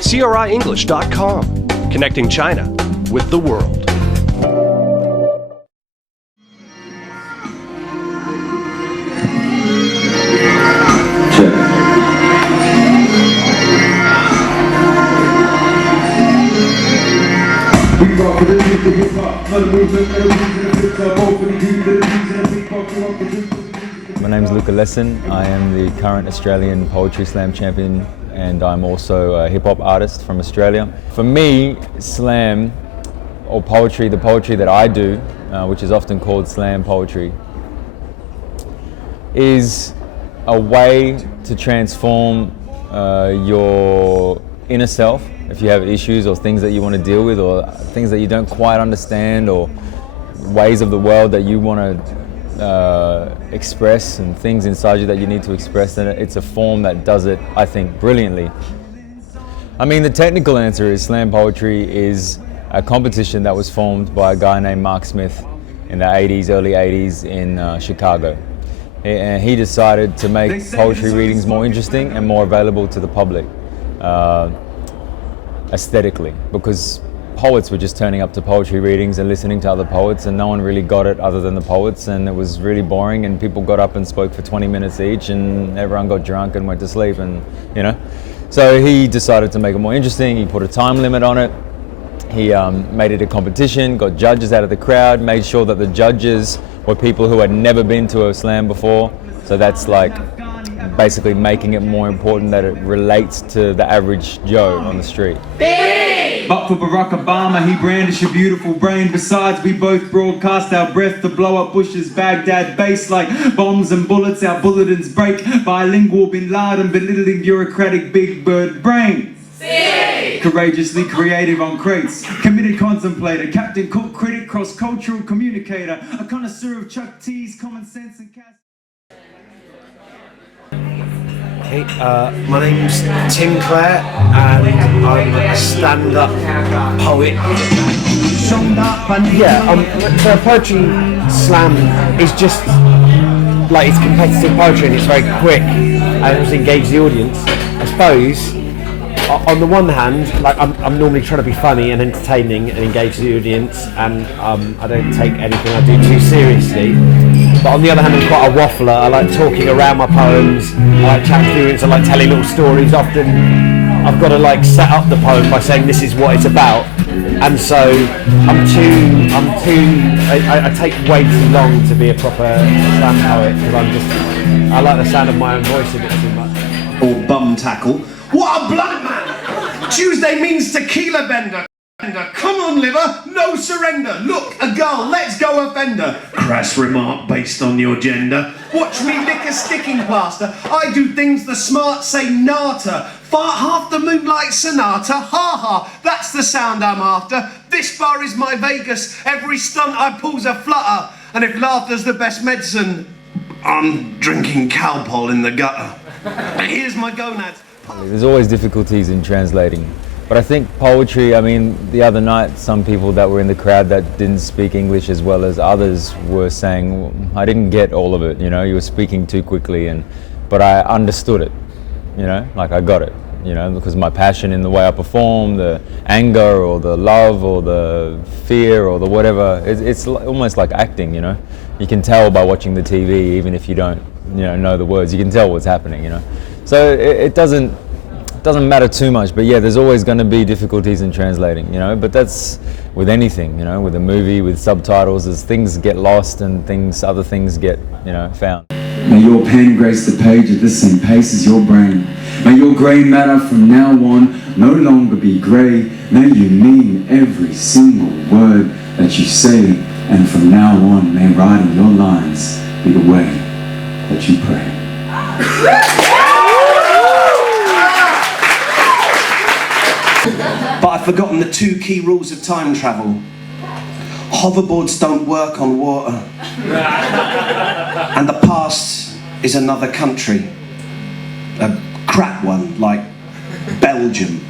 CRIEnglish.com, connecting China with the world. My name is Luca Lesson. I am the current Australian Poetry Slam champion, and I'm also a hip-hop artist from Australia. For me, slam, or poetry, the poetry that I do, which is often called slam poetry, is a way to transform your inner self. If you have issues or things that you want to deal with, or things that you don't quite understand, or ways of the world that you want to express, and things inside you that you need to express, then it's a form that does it, I think, brilliantly. I mean, the technical answer is slam poetry is a competition that was formed by a guy named Mark Smith in the 80s, early 80s in Chicago. And he decided to make poetry readings more interesting and more available to the public. Aesthetically, because poets were just turning up to poetry readings and listening to other poets, and no one really got it other than the poets, and it was really boring, and people got up and spoke for 20 minutes each, and everyone got drunk and went to sleep, and so he decided to make it more interesting. He put a time limit on it. He made it a competition, got judges out of the crowd, made sure that the judges were people who had never been to a slam before, so that's like basically making it more important that it relates to the average Joe on the street. But for Barack Obama, he brandished a beautiful brain. Besides, we both broadcast our breath to blow up Bush's Baghdad base like bombs and bullets. Our bulletins break. Bilingual Bin Laden, belittling bureaucratic big bird brain. Courageously creative on crates, committed contemplator, captain, cook, critic, cross-cultural communicator, a connoisseur of Chuck T's, common sense and cast. Hey, my name's Tim Clare, and I'm a stand-up poet. So poetry slam is just like, it's competitive poetry, and it's very quick and it's engage the audience. I suppose on the one hand, like I'm normally trying to be funny and entertaining and engage the audience, and I don't take anything I do too seriously. But on the other hand, I'm quite a waffler. I like talking around my poems. I like chatting to the audience. I like telling little stories. Often, I've got to like set up the poem by saying this is what it's about, and so I take way too long to be a proper slam poet, because I like the sound of my own voice a bit too much. Or bum tackle. What a blunt man! Tuesday means tequila bender. Come on, liver, no surrender. Look, a girl, let's go offender. Crass remark based on your gender. Watch me lick a sticking plaster. I do things the smart say nata. Fart half the Moonlight Sonata. Ha ha, that's the sound I'm after. This bar is my Vegas. Every stunt I pull's a flutter. And if laughter's the best medicine, I'm drinking Calpol in the gutter. Here's my gonads. There's always difficulties in translating. But I think poetry, I mean, the other night, some people that were in the crowd that didn't speak English as well as others were saying, I didn't get all of it, you were speaking too quickly, but I understood it, like I got it, because my passion in the way I perform, the anger or the love or the fear or the whatever, it's almost like acting, You can tell by watching the TV, even if you don't, know the words, you can tell what's happening, So it doesn't matter too much, but yeah, there's always going to be difficulties in translating, but that's with anything, with a movie, with subtitles, as things get lost and other things get, found. May your pen grace the page at the same pace as your brain. May your grey matter from now on no longer be grey. May you mean every single word that you say, and from now on may writing your lines be the way that you pray. But I've forgotten the two key rules of time travel. Hoverboards don't work on water. And the past is another country. A crap one, like Belgium.